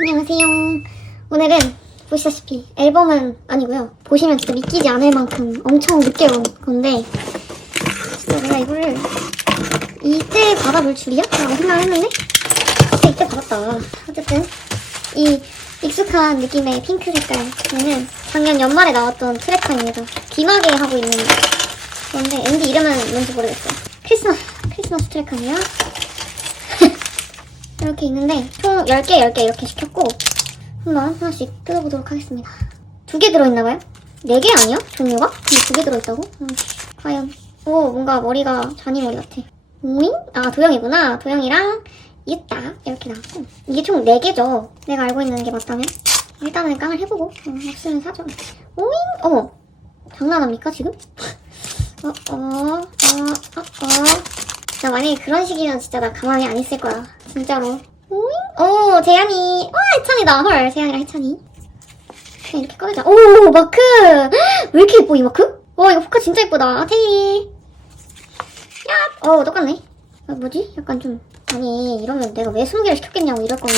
안녕하세요. 오늘은 보시다시피 앨범은 아니고요. 보시면 진짜 믿기지 않을 만큼 엄청 늦게 온 건데 진짜 내가 이거를 이때 받아볼 줄이야? 라고 생각을 했는데 진짜 이때 받았다. 어쨌든 이 익숙한 느낌의 핑크 색깔은 작년 연말에 나왔던 트랙카입니다. 귀마개 하고 있는 건데 MD 이름은 뭔지 모르겠어요. 크리스마스 크리스마스 트랙카네요. 이렇게 있는데 총 10개 10개 이렇게 시켰고 한번 하나씩 뜯어보도록 하겠습니다. 두 개 들어있나봐요? 네 개 아니야? 종류가? 근데 두 개 들어있다고? 음, 과연 오 뭔가 머리가 자니 머리 같아. 오잉? 아 도영이구나. 도영이랑 유따 이렇게 나왔고 이게 총 4개죠. 내가 알고 있는 게 맞다면 일단은 깡을 해보고 음, 없으면 사죠. 오잉? 어머 장난합니까 지금? 어, 어, 어, 어, 어. 나 만약에 그런 식이면 진짜 나 가만히 안 있을 거야. 진짜로. 오잉? 오, 재현이. 와, 해찬이다. 헐, 재현이랑 해찬이. 그냥 이렇게 꺼내자. 오, 마크! 헉, 왜 이렇게 예뻐, 이 마크? 와, 이거 포카 진짜 예쁘다. 아, 테이. 야! 어, 똑같네. 어, 뭐지? 약간 좀. 아니, 이러면 내가 왜 20개를 시켰겠냐고, 이럴 거면.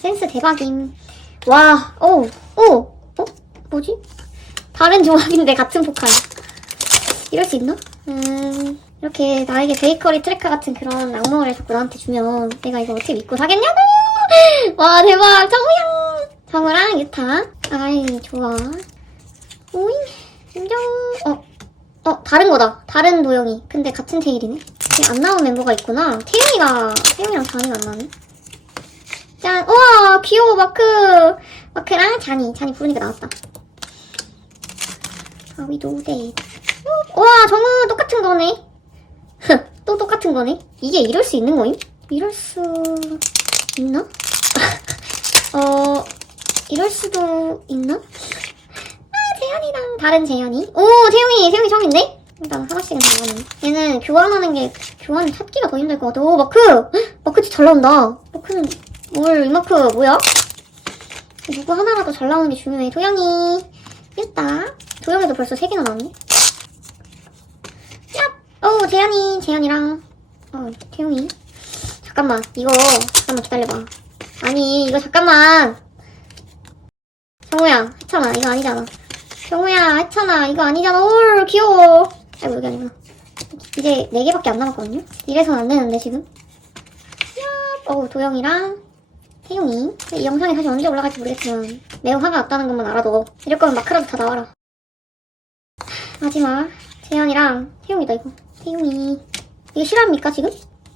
센스 대박임. 와, 오, 오, 어? 뭐지? 다른 조합인데 같은 포카야. 이럴 수 있나? 음, 이렇게 나에게 베이커리 트래커 같은 그런 악몽을 자꾸 나한테 주면 내가 이거 어떻게 믿고 사겠냐고! 와, 대박! 정우양! 정우랑 유타. 아이, 좋아. 오잉, 인정. 어, 어, 다른 거다. 다른 도영이. 근데 같은 테일이네. 안 나온 멤버가 있구나. 태용이가, 태용이랑 잔이가 안 나네. 짠! 우와, 귀여워, 마크! 마크랑 잔이. 잔이 부르니까 나왔다. 가위도 네. 와 정우 똑같은 거네 또 똑같은 거네 이게 이럴 수 있는 거임? 이럴 수 있나? 어 이럴 수도 있나? 아 재현이랑 다른 재현이 오 태용이 태용이 처음인데? 일단 하나씩은 나가네 얘는 교환하는 게 교환 찾기가 더 힘들 것 같아 오 마크 헉, 마크 진짜 잘 나온다 마크는 뭘이 마크 뭐야? 누구 하나라도 잘 나오는 게 중요해 도영이 됐다 도영이도 벌써 3개나 나왔네 어, 재현이, 재현이랑, 어, 태용이. 잠깐만, 이거, 잠깐만 기다려봐. 아니, 이거 잠깐만. 정우야, 했잖아. 이거 아니잖아. 정우야, 했잖아. 이거 아니잖아. 올, 귀여워. 아이고, 여기 아니구나. 이제 4개밖에 안 남았거든요? 이래선 안 되는데, 지금. 야, 어, 도영이랑, 태용이. 이 영상이 다시 언제 올라갈지 모르겠지만, 매우 화가 났다는 것만 알아도, 이럴 거면 마크라도 다 나와라. 마지막, 재현이랑, 태용이다, 이거. 태용이. 이게 실합니까 지금?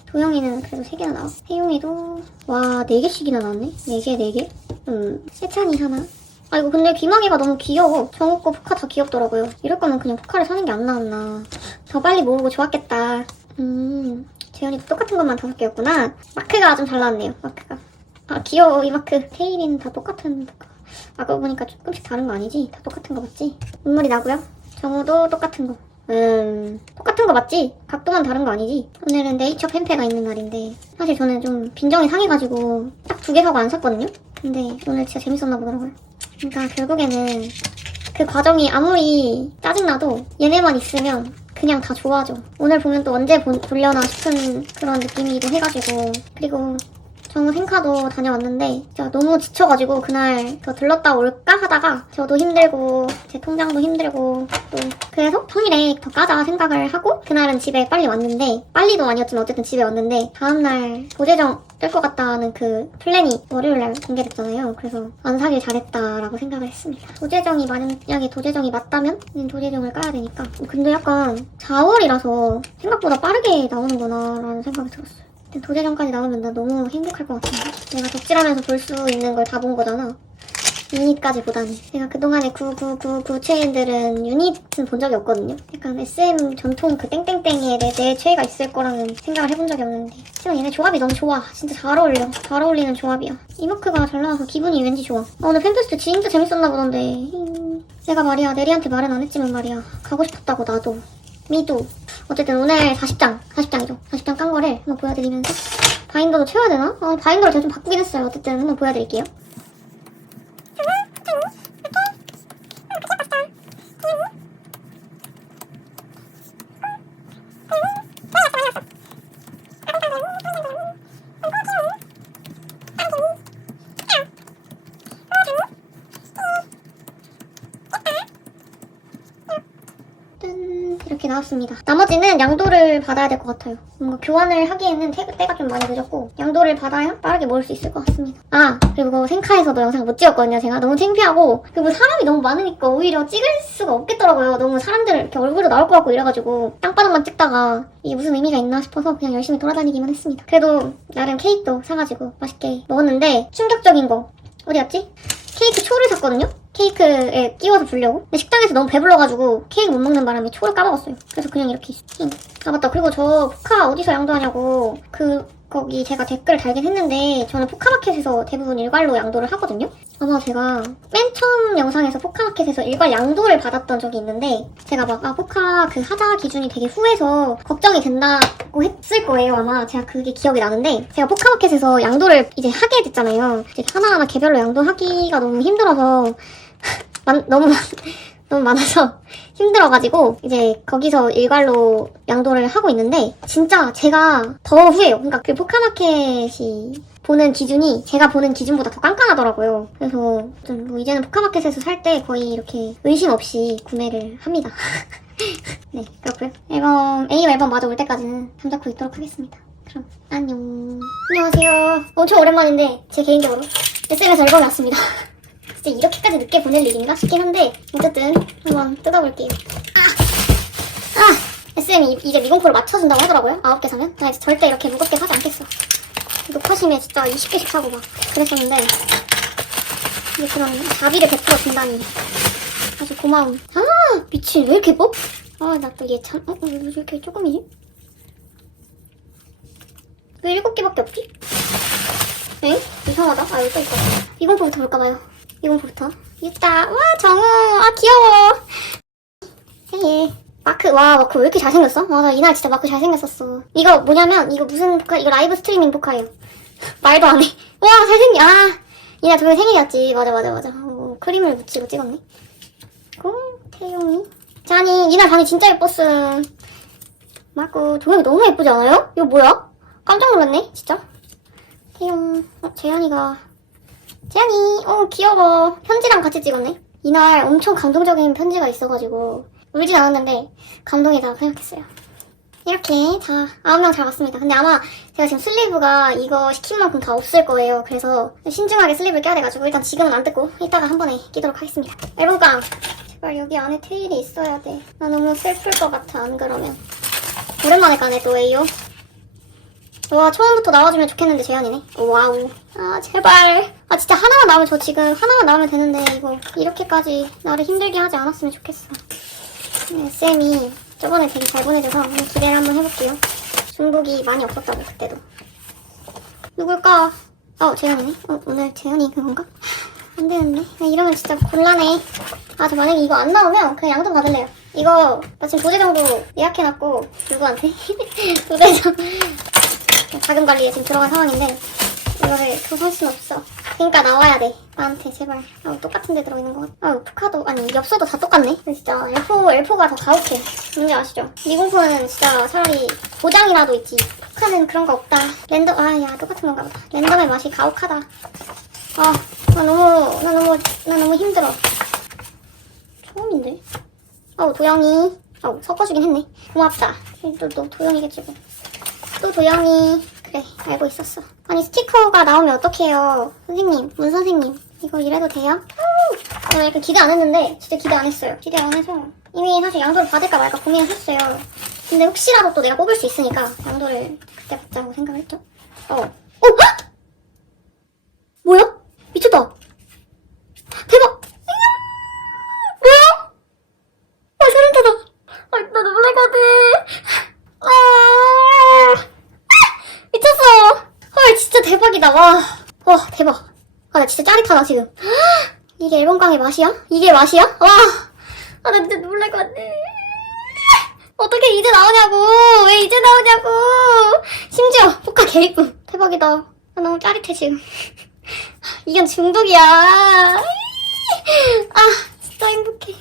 도영이는 그래도 3개나 나와. 태용이도 와 4개씩이나 나왔네? 4개 4개? 음 세찬이 하나? 아 이거 근데 귀마개가 너무 귀여워. 정우 거 포카 다 귀엽더라고요. 이럴 거면 그냥 포카를 사는 게 안 나왔나. 더 빨리 모으고 좋았겠다. 음 재현이도 똑같은 것만 5개였구나. 마크가 좀 잘 나왔네요 마크가 아 귀여워 이 마크 테일이는 다 똑같은 아까 보니까 조금씩 다른 거 아니지? 다 똑같은 거 맞지? 눈물이 나고요 정우도 똑같은 거 음, 똑같은 거 맞지? 각도만 다른 거 아니지? 오늘은 네이처 팬페가 있는 날인데 사실 저는 좀 빈정이 상해가지고 딱 두 개 사고 안 샀거든요? 근데 오늘 진짜 재밌었나 보더라고요. 그러니까 결국에는 그 과정이 아무리 짜증나도 얘네만 있으면 그냥 다 좋아져. 오늘 보면 또 언제 보, 보려나 싶은 그런 느낌이기도 해가지고 그리고 정우 생카도 다녀왔는데 진짜 너무 지쳐가지고 그날 더 들렀다 올까 하다가 저도 힘들고 제 통장도 힘들고 또 그래서 평일에 더 까자 생각을 하고 그날은 집에 빨리 왔는데 빨리도 아니었지만 어쨌든 집에 왔는데 다음날 도제정 뜰 것 같다는 그 플랜이 월요일날 공개됐잖아요. 그래서 안 사길 잘했다라고 생각을 했습니다. 도제정이 만약에 도제정이 맞다면 도제정을 까야 되니까 근데 약간 4월이라서 생각보다 빠르게 나오는구나 라는 생각이 들었어요. 근데 도제정까지 나오면 나 너무 행복할 것 같은데? 내가 덕질하면서 볼 수 있는 걸 다 본 거잖아. 유닛까지 보다니 내가 그동안에 9999 체인들은 유닛은 본 적이 없거든요. 약간 SM 전통 그 땡땡땡에 내, 내 최애가 있을 거라는 생각을 해본 적이 없는데. 하지만 얘네 조합이 너무 좋아. 진짜 잘 어울려. 잘 어울리는 조합이야. 이마크가 잘 나와서 기분이 왠지 좋아. 아, 오늘 팬페스트 진짜 재밌었나 보던데. 힝. 내가 말이야 내리한테 말은 안 했지만 말이야. 가고 싶었다고 나도. 미도 어쨌든 오늘 40장 40장이죠. 40장 깐 거를 한번 보여드리면서 바인더도 채워야 되나? 아, 바인더를 제가 좀 바꾸긴 했어요. 어쨌든 한번 보여드릴게요 이렇게 나왔습니다. 나머지는 양도를 받아야 될 것 같아요. 뭔가 교환을 하기에는 태- 때가 좀 많이 늦었고 양도를 받아야 빠르게 먹을 수 있을 것 같습니다. 아 그리고 생카에서도 영상을 못 찍었거든요. 제가 너무 창피하고 그리고 사람이 너무 많으니까 오히려 찍을 수가 없겠더라고요. 너무 사람들 이렇게 얼굴도 나올 것 같고 이래가지고 땅바닥만 찍다가 이게 무슨 의미가 있나 싶어서 그냥 열심히 돌아다니기만 했습니다. 그래도 나름 케이크도 사가지고 맛있게 먹었는데 충격적인 거 어디 갔지? 케이크 초를 샀거든요? 케이크에 끼워서 주려고. 근데 식당에서 너무 배불러가지고 케이크 못 먹는 바람에 초를 까먹었어요. 그래서 그냥 이렇게 있어. 응. 아 맞다. 그리고 저 포카 어디서 양도하냐고 그 거기 제가 댓글 달긴 했는데 저는 포카마켓에서 대부분 일괄로 양도를 하거든요. 아마 제가 맨 처음 영상에서 포카마켓에서 일괄 양도를 받았던 적이 있는데 제가 막 아 포카 그 하자 기준이 되게 후해서 걱정이 된다고 했을 거예요 아마 제가 그게 기억이 나는데 제가 포카마켓에서 양도를 이제 하게 됐잖아요. 이제 하나하나 개별로 양도하기가 너무 힘들어서 많- 너무 많- 너무 많아서 힘들어가지고 이제 거기서 일괄로 양도를 하고 있는데 진짜 제가 더 후회요. 그러니까 그 포카마켓이 보는 기준이 제가 보는 기준보다 더 깐깐하더라고요. 그래서 좀 뭐 이제는 포카마켓에서 살 때 거의 이렇게 의심 없이 구매를 합니다. 네, 그렇고요. 앨범 A 앨범 마저 올 때까지는 잠자코 있도록 하겠습니다. 그럼 안녕. 안녕하세요. 엄청 오랜만인데 제 개인적으로 SNS 앨범이 왔습니다. 진짜 이렇게까지 늦게 보낼 일인가 싶긴 한데 어쨌든 한번 뜯어볼게요. 아! 아! SM이 이제 미공포를 맞춰준다고 하더라고요. 9개 사면. 나 이제 절대 이렇게 무겁게 사지 않겠어. 녹화심에 진짜 20개씩 사고 막 그랬었는데 이제 그런 자비를 베풀어 준다니 아주 고마움. 아! 미친 왜 이렇게 예뻐? 아 나 또 얘 참... 어? 왜 이렇게 조금이지? 왜 일곱 개밖에 없지? 엥? 이상하다. 아, 여기 또 있다. 미공포부터 볼까봐요. 미공포부터. 있다. 와, 정우. 아, 귀여워. 헤이. 마크, 와, 마크 왜 이렇게 잘생겼어? 와, 나 이날 진짜 마크 잘생겼었어. 이거 뭐냐면, 이거 무슨 포카, 이거 라이브 스트리밍 포카예요. 말도 안 해. 와, 잘생겨. 아, 이날 동생 생일이었지. 맞아, 맞아, 맞아. 어, 크림을 묻히고 찍었네. 고, 태용이. 자니, 이날 방이 진짜 예뻤음. 마크, 동영이 너무 예쁘지 않아요? 이거 뭐야? 깜짝 놀랐네, 진짜. 태용, 어, 재현이가. 재현이, 어, 귀여워. 편지랑 같이 찍었네. 이날 엄청 감동적인 편지가 있어가지고, 울진 않았는데, 감동이다 생각했어요. 이렇게 다 아홉 명 잘 봤습니다. 근데 아마 제가 지금 슬리브가 이거 시킨 만큼 다 없을 거예요. 그래서 신중하게 슬리브를 껴야 돼가지고 일단 지금은 안 뜯고 이따가 한 번에 끼도록 하겠습니다. 앨범깡 제발 여기 안에 테일이 있어야 돼. 나 너무 슬플 것 같아 안 그러면. 오랜만에 까네 또 에이요. 와 처음부터 나와주면 좋겠는데 제안이네. 와우. 아 제발. 아 진짜 하나만 나오면 저 지금 하나만 나오면 되는데 이거 이렇게까지 나를 힘들게 하지 않았으면 좋겠어. 네, 쌤이 저번에 되게 잘 보내줘서 기대를 한번 해볼게요. 중복이 많이 없었다고 그때도. 누굴까? 어 재현이네. 어 오늘 재현이 그건가? 안 되는데? 야, 이러면 진짜 곤란해. 아 저 만약에 이거 안 나오면 그냥 양도 받을래요. 이거 나 지금 정도 예약해놨고 누구한테? 정도 자금 관리에 지금 들어간 상황인데 이거를 그할 수는 없어. 그러니까 나와야 돼. 나한테 제발. 아, 똑같은 데 들어있는 것 같아. 아, 푸카도 아니 엽서도 다 똑같네. 진짜 L4 L4가 더 가혹해. 뭔지 아시죠? 미공포는 진짜 차라리 보장이라도 있지. 푸카는 그런 거 없다. 랜덤 아야 똑같은 건가 보다. 랜덤의 맛이 가혹하다. 아, 나 너무 나 너무 나 너무 힘들어. 처음인데. 어우 도영이. 어우 섞어주긴 했네. 고맙다. 또, 또 도영이겠지 뭐. 또 도영이 그래 알고 있었어. 아니 스티커가 나오면 어떡해요? 선생님 문 선생님? 이거 이래도 돼요? 아, 나 약간 기대 안 했는데 진짜 기대 안 했어요. 기대 안 해서. 이미 사실 양도를 받을까 말까 고민을 했어요. 근데 혹시라도 또 내가 뽑을 수 있으니까 양도를 그때 받자고 생각을 했죠. 어. 어? 헉! 뭐야? 미쳤다 대박 뭐야? 아 소름 돋아 아, 나 눈물 날 것 같아 아 미쳤어. 헐, 대박이다. 와. 와, 대박. 아, 나 진짜 짜릿하다, 지금. 이게 앨범깡의 맛이야? 이게 맛이야? 와. 아, 나 진짜 놀랄 것 같아. 어떻게 이제 나오냐고. 왜 이제 나오냐고. 심지어, 포카 개이쁨. 대박이다. 나 너무 짜릿해, 지금. 이건 중독이야. 아, 진짜 행복해.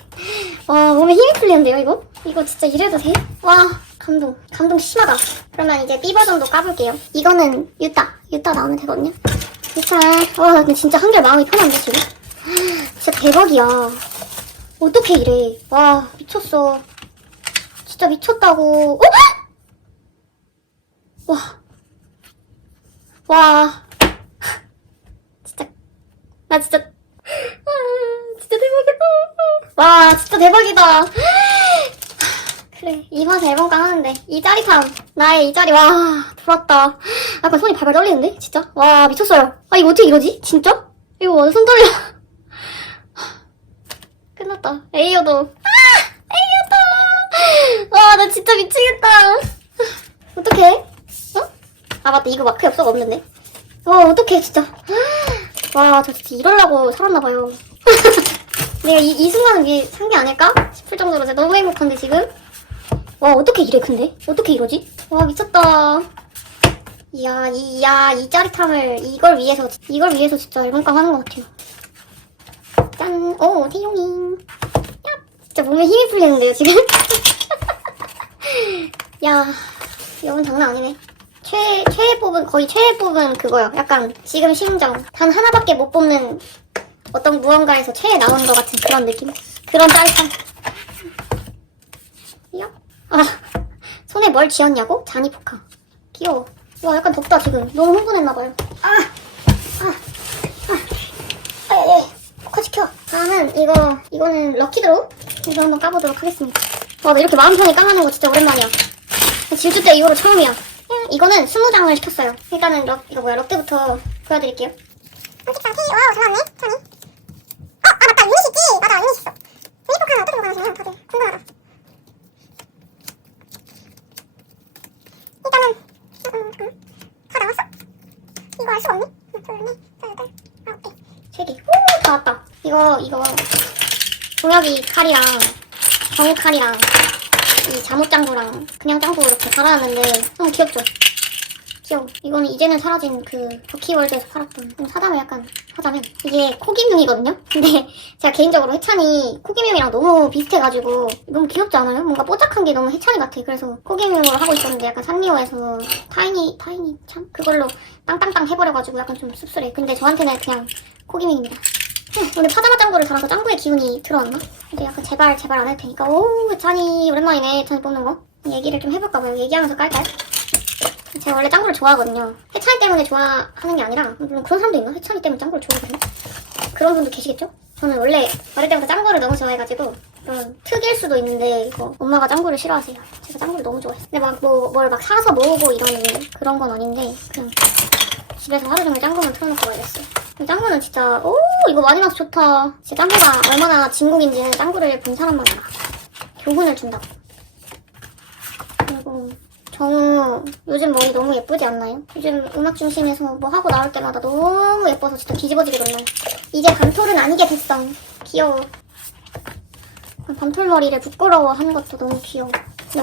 와, 몸에 힘이 풀리는데요, 이거? 이거 진짜 이래도 돼? 와, 감동. 감동 심하다. 그러면 이제 B 버전도 까볼게요. 이거는 유타. 유타 나오면 되거든요. 유타. 와, 나 근데 진짜 한결 마음이 편한데, 지금? 진짜 대박이야. 어떻게 이래. 와, 미쳤어. 진짜 미쳤다고. 어? 와. 와. 진짜. 나 진짜. 아, 진짜 대박이다. 와, 진짜 대박이다. 그래, 이 맛에 앨범 까는데. 이 짜릿함. 나의 이 짜리, 와, 들어왔다. 약간 손이 발발 떨리는데? 진짜? 와, 미쳤어요. 아, 이거 어떻게 이러지? 진짜? 이거 완전 떨려. 끝났다. 에이어도. 아! 에이어도! 와, 나 진짜 미치겠다. 어떡해? 어? 아, 맞다. 이거 마크 엽서가 없는데. 와, 어떡해, 진짜. 와, 저 진짜 이러려고 살았나봐요. 내가 이, 이 순간을 위해 산 게 아닐까? 싶을 정도로 너무 행복한데, 지금? 와, 어떻게 이래, 근데? 어떻게 이러지? 와, 미쳤다. 이야, 이, 야, 이 짜릿함을 이걸 위해서, 이걸 위해서 진짜 앨범깡 하는 것 같아요. 짠! 오, 태용이. 야, 진짜 몸에 힘이 풀리는데요, 지금? 야, 이건 장난 아니네. 최, 최애 뽑은, 거의 최애 뽑은 그거요. 약간, 지금 심정. 단 하나밖에 못 뽑는 어떤 무언가에서 최애 나온 것 같은 그런 느낌? 그런 짜릿함. 야. 아, 손에 뭘 쥐었냐고? 자니 포카. 귀여워. 와, 약간 덥다, 지금. 너무 흥분했나봐요. 아! 아! 아! 아, 예, 예. 포카 지켜. 다음은 이거, 이거는 럭키드로우? 이거 한번 까보도록 하겠습니다. 와, 나 이렇게 마음 편히 까하는 거 진짜 오랜만이야. 질주 때 이후로 처음이야. 야, 이거는 20장을 시켰어요. 일단은 럭, 이거 뭐야, 럭드부터 보여드릴게요. 티, 와우, 잘 나왔네, 찬이. 어, 아, 맞다, 유닛 있지? 맞아, 유닛 있어. 유니포카는 어떻게 보관하시나요, 다들? 궁금하다. 일단은, 음, 음, 다 나왔어? 수가 없니? 응, 둘, 넷, 다섯, 여덟, 아홉 개. 세 개. 오, 다 왔다. 이거, 이거. 종혁이 칼이랑, 정우 칼이랑, 이 잠옷 짱구랑, 그냥 짱구 이렇게 달아놨는데, 너무 귀엽죠? 귀여워. 이거는 이제는 사라진 그, 버키월드에서 팔았던, 좀 사담을 약간 하자면, 이게 코기명이거든요? 근데, 제가 개인적으로 해찬이 코기명이랑 너무 비슷해가지고, 너무 귀엽지 않아요? 뭔가 뽀짝한 게 너무 해찬이 같아. 그래서 코기명으로 하고 있었는데, 약간 산리오에서 타이니, 타이니 참? 그걸로 땅땅땅 해버려가지고 약간 좀 씁쓸해. 근데 저한테는 그냥 코기명입니다. 흠, 오늘 파자마 짱구를 달아서 짱구의 기운이 들어왔나? 이제 약간 제발 제발 안 할 테니까 오 찬이 오랜만이네 찬이 뽑는 거 얘기를 좀 해볼까 봐요 얘기하면서 깔까요? 제가 원래 짱구를 좋아하거든요 해찬이 때문에 좋아하는 게 아니라 물론 그런 사람도 있나? 해찬이 때문에 짱구를 좋아하거든요 그런 분도 계시겠죠? 저는 원래 어릴 때부터 짱구를 너무 좋아해가지고 그런 특일 수도 있는데 이거 엄마가 짱구를 싫어하세요 제가 짱구를 너무 좋아해요 근데 막 뭐 뭘 막 사서 모으고 이런 그런 건 아닌데 그냥 집에서 하루 종일 짱구만 틀어놓고 말렸어요. 짱구는 진짜 오 이거 많이 나서 좋다. 진짜 짱구가 얼마나 진국인지는 짱구를 본 사람만 알아. 교훈을 준다고. 정우 요즘 머리 너무 예쁘지 않나요? 요즘 음악 중심에서 뭐 하고 나올 때마다 너무 예뻐서 진짜 뒤집어지게 놀라요. 이제 밤톨은 아니게 됐어. 귀여워. 밤톨 머리를 부끄러워하는 것도 너무 귀여워.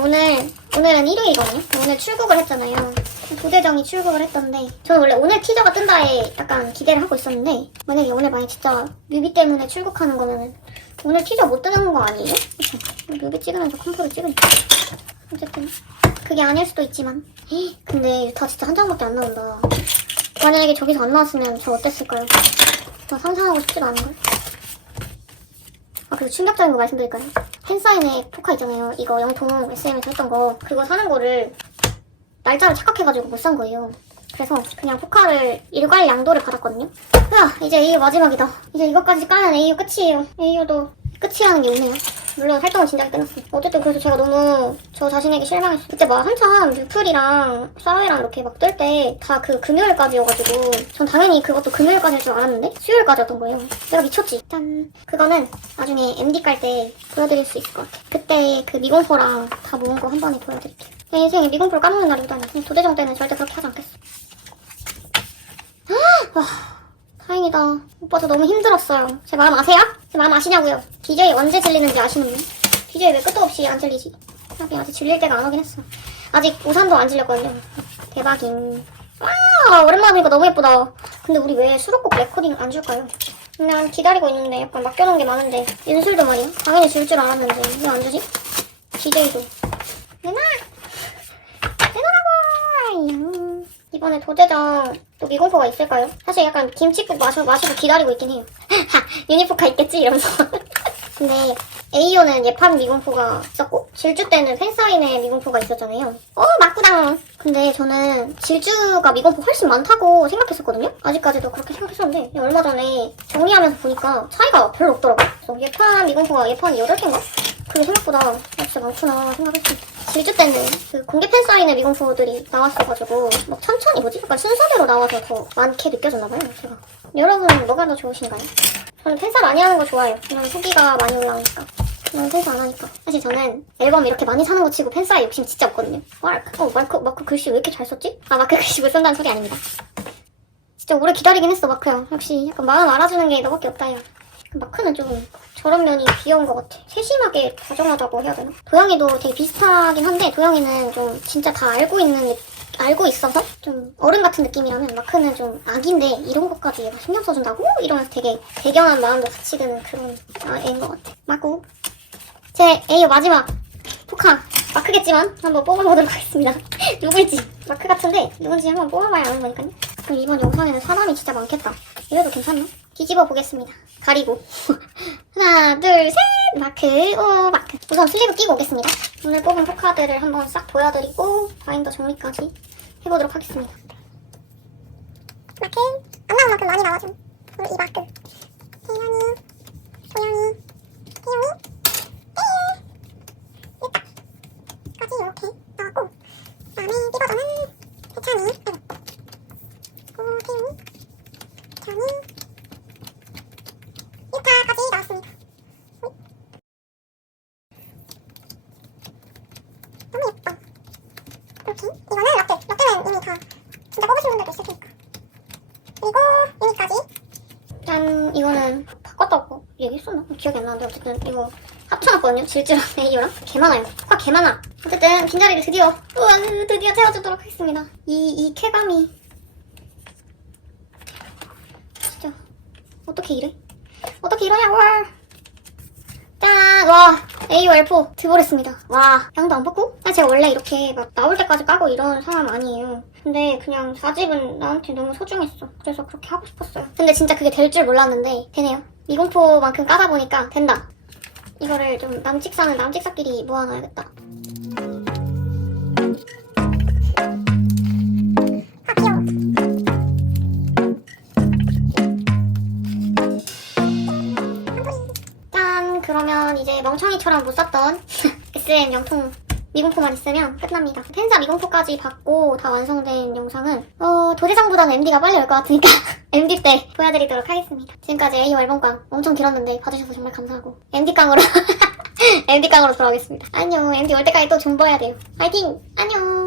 오늘 오늘은 일요일이거든요. 오늘 출국을 했잖아요. 부대장이 출국을 했던데 저는 원래 오늘 티저가 뜬다에 약간 기대를 하고 있었는데 만약에 오늘 만약 진짜 뮤비 때문에 출국하는 거면은 오늘 티저 못 뜨는 거 아니에요? 그쵸? 뮤비 찍으면서 컴프를 찍으니까 어쨌든 그게 아닐 수도 있지만 헉, 근데 유타 진짜 한 장밖에 안 나온다 만약에 저기서 안 나왔으면 저 어땠을까요? 저 상상하고 싶지도 않은걸 아 그리고 충격적인 거 말씀드릴까요? 팬사인회 포카 있잖아요 이거 영통 SM에서 했던 거 그거 사는 거를 날짜를 착각해가지고 못 산 거예요. 그래서 그냥 포카를 일괄 양도를 받았거든요. 야, 이제 AU 마지막이다. 이제 이것까지 까면 AU 끝이에요. AU도 끝이라는 게 오네요. 물론 활동은 진작에 끝났어요. 어쨌든 그래서 제가 너무 저 자신에게 실망했어요. 그때 막 한참 뮤플이랑 싸웨랑 이렇게 막 뜰 때 다 그 금요일까지여가지고 전 당연히 그것도 금요일까지일 줄 알았는데 수요일까지였던 거예요. 내가 미쳤지. 짠. 그거는 나중에 MD 깔 때 보여드릴 수 있을 것 같아요. 그때 그 미공포랑 다 모은 거 한 번에 보여드릴게요. 내 인생에 미공포를 까먹는 날이 오다니. 도대장 때는 절대 그렇게 하지 않겠어. 와, 다행이다. 오빠 저 너무 힘들었어요. 제 마음 아세요? 제 마음 아시냐고요? DJ 언제 질리는지 아시는데? DJ 왜 끝도 없이 안 질리지? 하긴 아직 질릴 때가 안 오긴 했어. 아직 우산도 안 질렸거든요. 대박인. 와, 오랜만에 보니까 너무 예쁘다. 근데 우리 왜 수록곡 레코딩 안 줄까요? 그냥 기다리고 있는데 약간 맡겨놓은 게 많은데 윤술도 말이야. 당연히 줄 줄 알았는데 왜 안 주지? DJ도. 내놔! 내놔라고! 이번에 도대장 또 미공포가 있을까요? 사실 약간 김치국 마셔, 마시고 기다리고 있긴 해요. 하! 유니포카 있겠지? 이러면서. 근데 A호는 예판 미공포가 있었고 질주 때는 팬사인회 미공포가 있었잖아요. 어 맞구당. 근데 저는 질주가 미공포 훨씬 많다고 생각했었거든요. 아직까지도 그렇게 생각했었는데 얼마 전에 정리하면서 보니까 차이가 별로 없더라고요. 그래서 예판 미공포가 예판 8개인가? 그게 생각보다 아, 진짜 많구나 생각했습니다. 질주 때는 그 공개 팬 사인회 미공포들이 나왔어가지고 막 천천히 뭐지? 약간 순서대로 나와서 더 많게 느껴졌나봐요 제가. 여러분 뭐가 더 좋으신가요? 저는 팬사 많이 하는 거 좋아해요. 이런 후기가 많이 올라오니까. 저는 팬사 안 하니까. 사실 저는 앨범 이렇게 많이 사는 거 치고 팬사에 욕심 진짜 없거든요. 마크, 어, 마크, 마크 글씨 왜 이렇게 잘 썼지? 아, 마크 글씨 못 쓴다는 소리 아닙니다. 진짜 오래 기다리긴 했어, 마크야. 역시 약간 마음 알아주는 게 너밖에 없다, 야. 마크는 좀 저런 면이 귀여운 것 같아. 세심하게 다정하다고 해야 되나? 도영이도 되게 비슷하긴 한데, 도영이는 좀 진짜 다 알고 있는, 느- 알고 있어서 좀 어른 같은 느낌이라면, 마크는 좀 아기인데, 이런 것까지 얘가 신경 써준다고? 이러면서 되게 대견한 마음도 같이 드는 그런 아, 애인 것 같아. 마구. 제 A요 마지막. 포카. 마크겠지만, 한번 뽑아보도록 하겠습니다. 누구일지. 마크 같은데, 누군지 한번 뽑아봐야 아는 거니까요. 그럼 이번 영상에는 사람이 진짜 많겠다. 이래도 괜찮나? 뒤집어 보겠습니다. 가리고. 하나, 둘, 셋! 마크, 오, 마크. 우선 슬리브 끼고 오겠습니다. 오늘 뽑은 포카들을 한번 싹 보여드리고, 바인더 정리까지 해보도록 하겠습니다. 마크 안 나온 만큼 많이 나와줌 우리 이 마크 태연이 태용이 떼 일단 까지 이렇게 나왔고 다음에 B 버전은 해찬이 아이고 고 태용이 태연이 1타까지 나왔습니다 호잇. 너무 예뻐 이렇게 이거는 럭들 럭들은 이미 다 진짜 뽑으신 분들도 있을 테니까 그리고 여기까지 짠, 이거는 바꿨다고 얘기했었나? 기억이 안 나는데 어쨌든 이거 합쳐놨거든요. 질주랑 A랑 개 많아요. 포카 개 많아. 어쨌든 빈자리를 드디어 우와 드디어 채워주도록 하겠습니다. 이이 쾌감이 진짜 어떻게 이래? 어떻게 이러냐고! 짠! 와 A o L4 드볼했습니다. 와 양도 안 뽑고? 아 제가 원래 이렇게 막 나올 때까지 까고 이런 사람 아니에요. 근데 그냥 4집은 나한테 너무 소중했어. 그래서 그렇게 하고 싶었어요. 근데 진짜 그게 될 줄 몰랐는데 되네요. 미공포만큼 까다 보니까 된다. 이거를 좀 남직사는 남직사끼리 모아놔야겠다. 아 귀여워 짠! 그러면 이제 멍청이처럼 못 샀던 SM 영통 미공포만 있으면 끝납니다. 펜사 미공포까지 받고 다 완성된 영상은 어, 도제상보다는 MD가 빨리 올 것 같으니까 MD 때 보여드리도록 하겠습니다. 지금까지 AO 앨범깡 엄청 길었는데 봐주셔서 정말 감사하고 MD깡으로 MD깡으로 돌아오겠습니다. 안녕. MD 올 때까지 또 존버해야 돼요. 파이팅! 안녕!